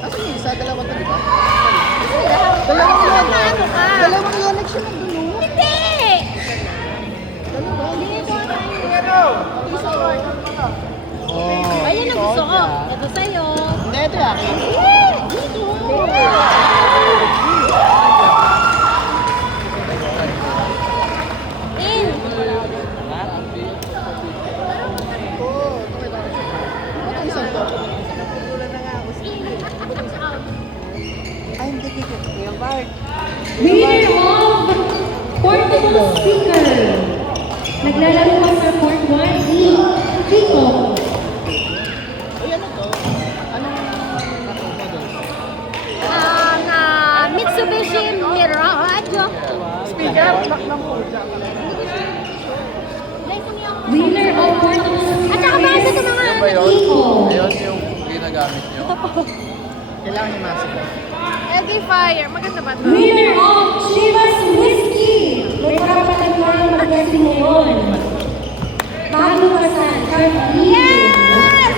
Asa yung isa? Dalawa to, di ba? Dalawang Yonex yung nagdulo. Hindi! Ayun ang gusto ko. Ito sa'yo. Hindi, ito yung akin. Dito. In. Ito isang to. Ay, hindi, hindi. Yung Bart. Winner of Portable Speaker. Naglalaro pa sa Port 1 ni Kiko. Ay, ano to? Anong model? Mitsubishi Mirage. Speaker, black lang po. Winner of Portable Speaker At saka ba ito mga Ba yun? Kiko. Ayun yung ginagamit nyo. Kailangan yung mask. Edifier. Maganda ba ito? Winner of Chivas Whiskey. May karapatan mo ang mag-guessing ngayon. Bago ka sa Carly. Yes!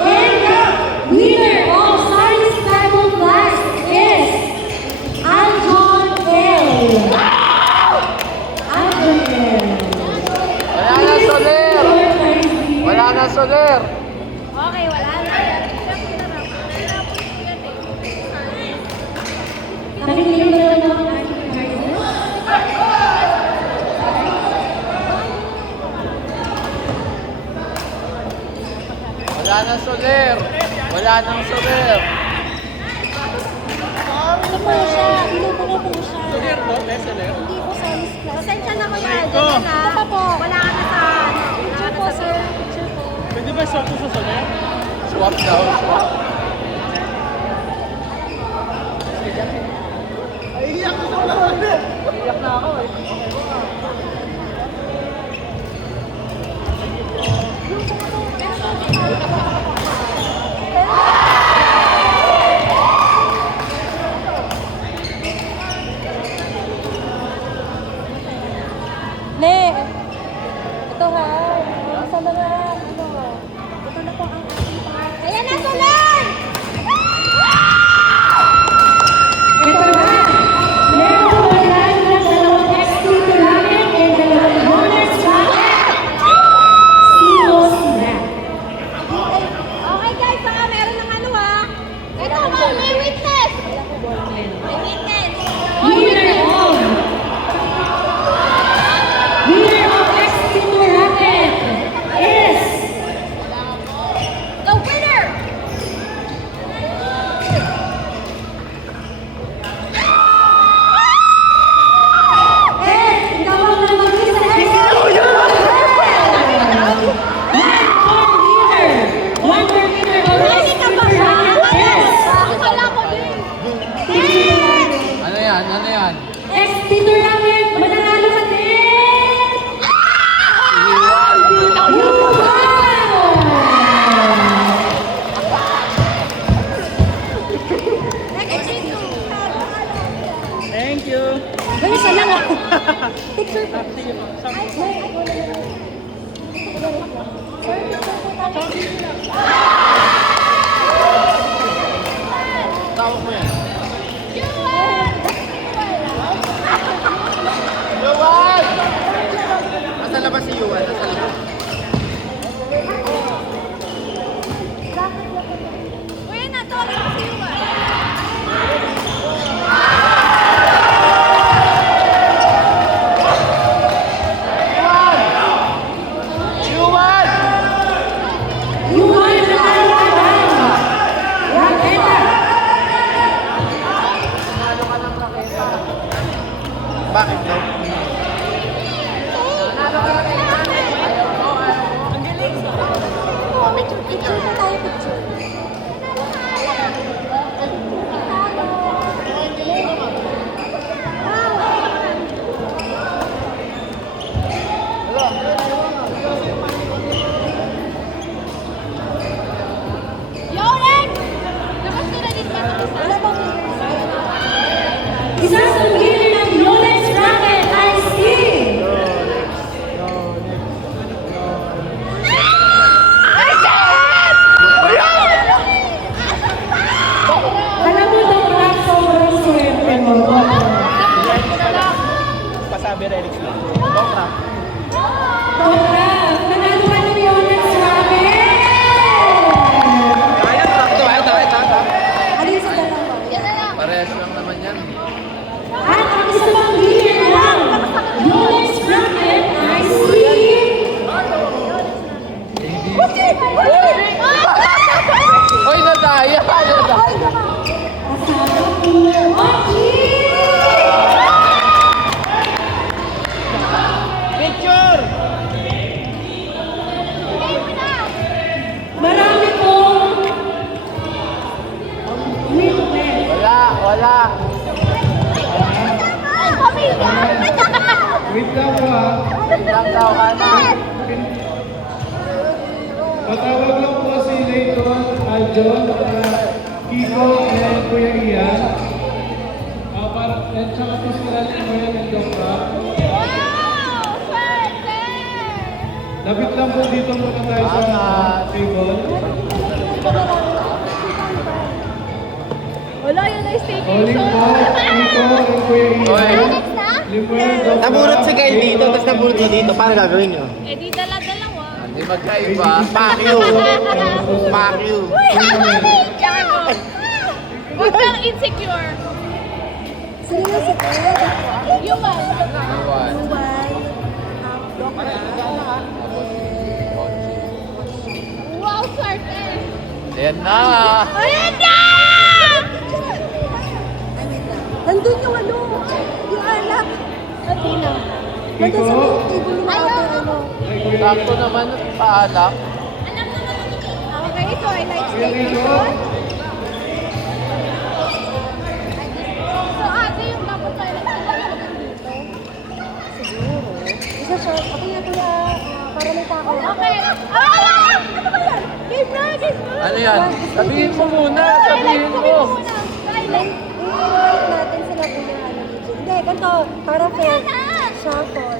And the winner of Science Bible Class is Aljon L. Aljon L. Wala na soler! Wala na soler! Okay, wala na. Nakikinig mo naman ako ng ating rehearsal? Wala na soler! Wala nang soler! Ano po siya? Pinupuno po siya. Soler po? Soler? Hindi po science class. Pasensya na kuya. Ganyan na. Ito pa po. Wala ka na sa... Picture po, sir. Picture po. Pwede ba swap to sa soler? Swap daw, swap. Ne, ito ha. Sa mga ano. Ito na po ang ating pangalan. Ayan na, Soler! Ito na! Meron ko lang ng dalawang XP racket and dalawang bonus racket. Sino sila? Okay guys, saka meron ng ano ha. Ito ha, may witness! May witness! Winner of XP racket is The winner! and ikaw ang nabagi sa XP One more winner of Ready ka XP ba siya? racket is Akala ko din. Ano yan? Ano yan? XP racket, mananalo ka din! Thank you. Ay, isa lang ako. Picture po. Tawag mo yan. Yuan! Nasa labas si Yuan. Nasa labas. Kuya na, tawagin ko si Yuan. Yuan! You won the Raketa! Bakit daw? Congrats! Nanalo ka ng Yonex Ramen! Alin sa dalawa? Parehas lang naman yan. At ang isa pang winner ng Yonex Ramen ay si... Hoy, nadaya! Kasama po, Oki! Picture! Marami pong winner. Wala. Wait lang po ha. Lang daw ka na. Patawag lang po si Layton, Aljon, Kiko, and Kuya Ian. At saka po sila Lemuel and Dokra. Lapit lang po dito muna tayo sa table. Wala, yun ay Calling staycation. po, Kiko and Kuya Hoy. Ian. Lemuel, Dokra. Naburot si Kyle dito, tapos naburot niya dito. Paano gagawin nyo? Eh di dala-dalawa. Hindi magkaiba. Fuck you! Fuck you! Tsaka mo. Huwag kang insecure. Sino na si Ed? Yuman. Iwan. Wow, swerte. Ayan na. Ayan na! Nandun yung ano, yung alak. Ati na. Nandun sa may table yung ano. Sakto naman ang paalak. Okay, so I like staycation. So ate, yung dapat tayo dito. Isa siya, ako nga kuya, para may tao. Okay. Ah! Ano ba yan? Game na, game na. Ano yan? Sabihin mo muna. Highlight, Sabihin sabihin mo. mo muna. Highlight. I-invite natin sila kuya, ano, video. Hindi, ganito, para fair. Shuffle.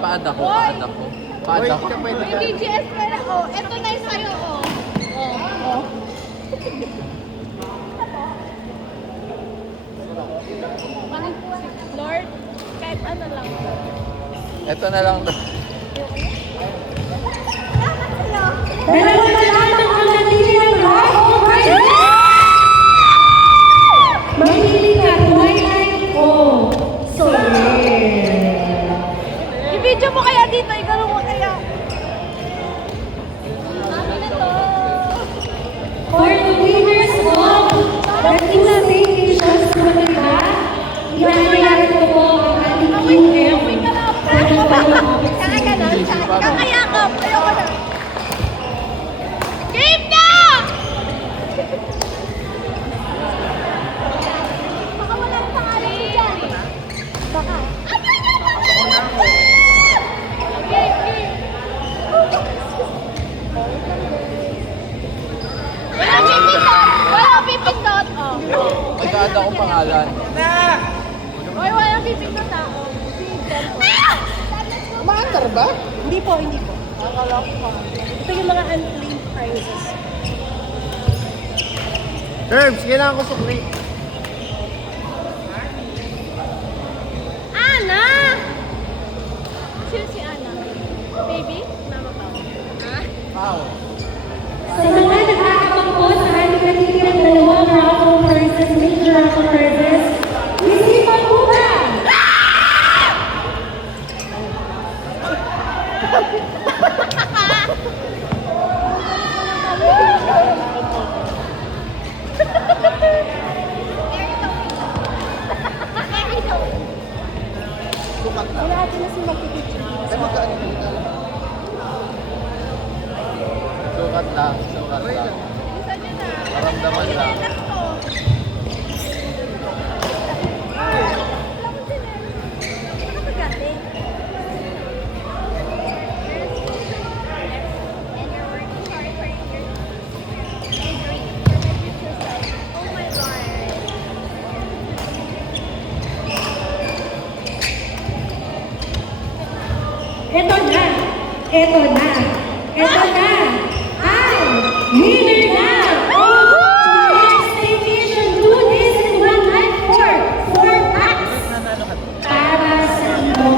Paad ako. May DGS ka na. Oh, eto na yung sa'yo. Oh. Lord, kahit ano lang. Ito na lang. Dalawa na lamang ang natili ng raffle prizes! Mamili ka, Twilight o Soler. I-video mo kaya dito, igano mo kaya. Sabi na to. For the winners of the two stations sa Manila, ilalagay ko po ang ating QM for the following Tsaka ganon, kakayakap. Ayoko na. Game na! Baka walang pangalan si Jan. Baka. Game, game. Wala pipindot! Wala pipindot! Oh. Magkaad akong pangalan. Oy, wala pipindot ah. Oh. Si Jan. Maandar ba? Hindi po. Ito yung mga unclaimed prizes. Herbs, kailangan ko sukli. Ana! Sino si Ana? Baby? Mama pa. Ha? Sa mga nag-aabang po sa ating natitirang dalawang raffle prizes, major raffle prizes, isipan po ba? Wala natin na si magpipicture. Sukat lang. Isa niya na. Maramdaman lang. Sinelas ko. Saan ka galing? Oh my God. Ito na! Ang winner na of Next Vacation 2 Days and 1 Night for 4 packs para sa iyo.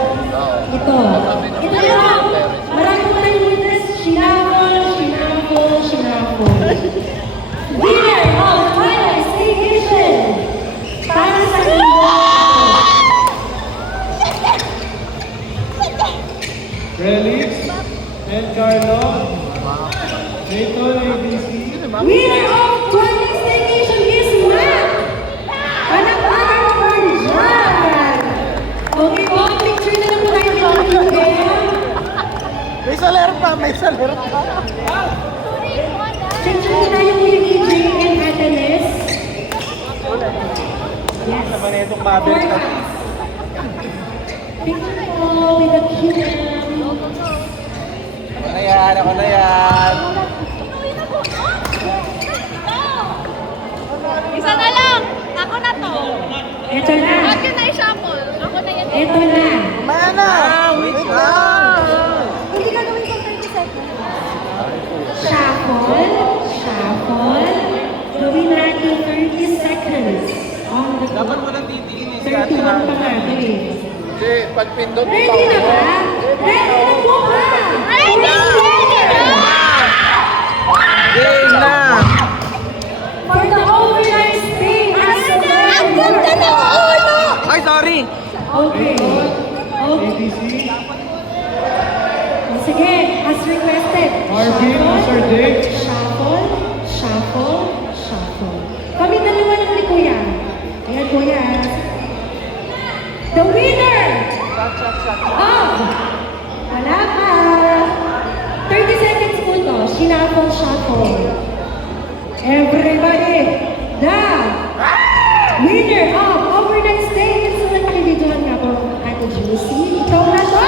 Relix and Carlo. Layton, ABC. Winner of 20 staycation is Matt! Palakpakan naman dyan! Okay po, picture na lang po tayo ng QM. May saler pa, may saler pa. Picture na tayo Kuya EJ and Ate Liz. Yes. Naman na itong mother ka. Picture po with the QM. Ako na yan, ako na yan. Isa na lang. Ako na to. Ito na. Huwag yun na i-shuffle. Ako na yan. Ito na. Maya na! Wait lang! Hindi ka gawin kong 30 seconds. Shuffle. Shuffle. Gawin natin 30 seconds. On the Dapat clock. mo lang titingin eh. 31 pa nga ito eh. Hindi, pag pindot mo Ready na ba? Ready na po ba? Ready! Game na! For the overnight stay. Ang ganda ng ulo! Ay, sorry! Okay. Okay. ABC. Sige, as requested. Marvin, Sir Dick. Shuffle, shuffle, shuffle. Kami dalawa lang ni Kuya. Ayan, Kuya. The winner of wala pa. 30 seconds po to. Shuffle, shuffle. Everybody, the winner of overnight stay. So, nakibidyohan nga po Ate Juicy. Ikaw na to.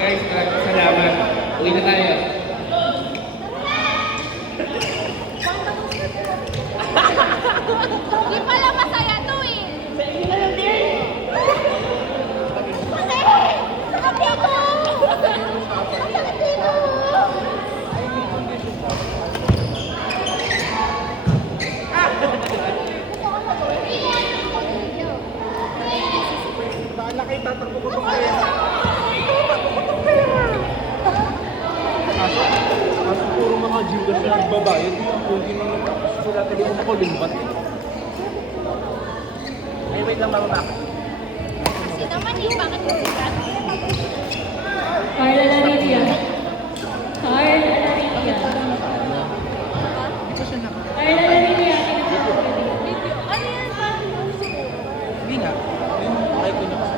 Guys, salamat. Uwi na tayo. Hindi pala masaya to eh. Kasi, sakit dito! Sakit dito! Bahala kayo, tatakbo ko pa kayo. Kaso puro mga Judas na nagbabayad. Hindi mo nagkakasulat. Hindi mo ako limbat. Ay, wait lang, marunong ako. Kasi naman eh, bakit mo sikat? Carla Laridia. Carla Laridia. Carla Laridia. Ano yan? Hindi nga. Ay, ko niya pa sa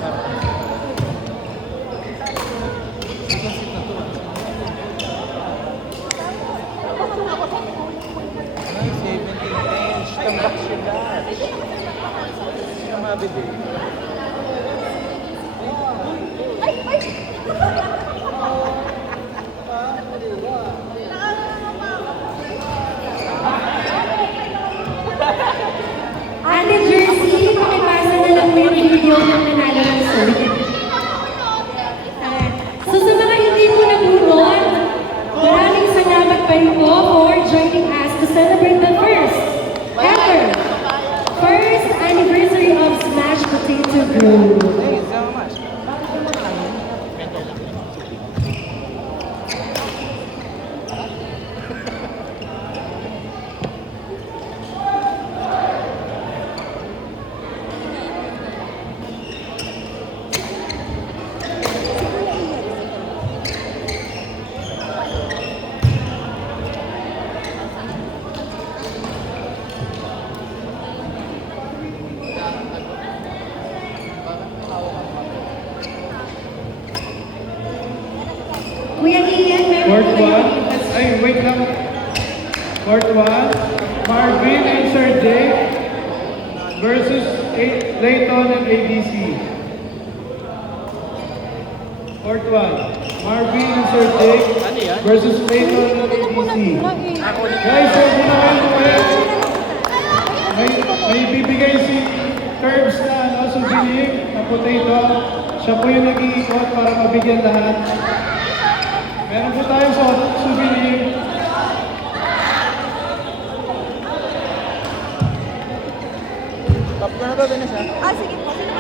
Ay, 17 inch. Tambak sila. Sila mabili. Ay! Kuya Ian, meron Court po kayo 1. request. Ay, wait lang. Court 1. Marvin and Sir Jake versus Layton and ADC. Court 1. Marvin and Sir Jake versus Layton and ADC. Guys, huwag mo na kayo ulit. May bibigay si Curbs na souvenir na potato. Siya po yung nag-iikot para mabigyan lahat. Meron po tayo sa souvenir. Top ko na to, Dennis ha? Ah, sige po. Sino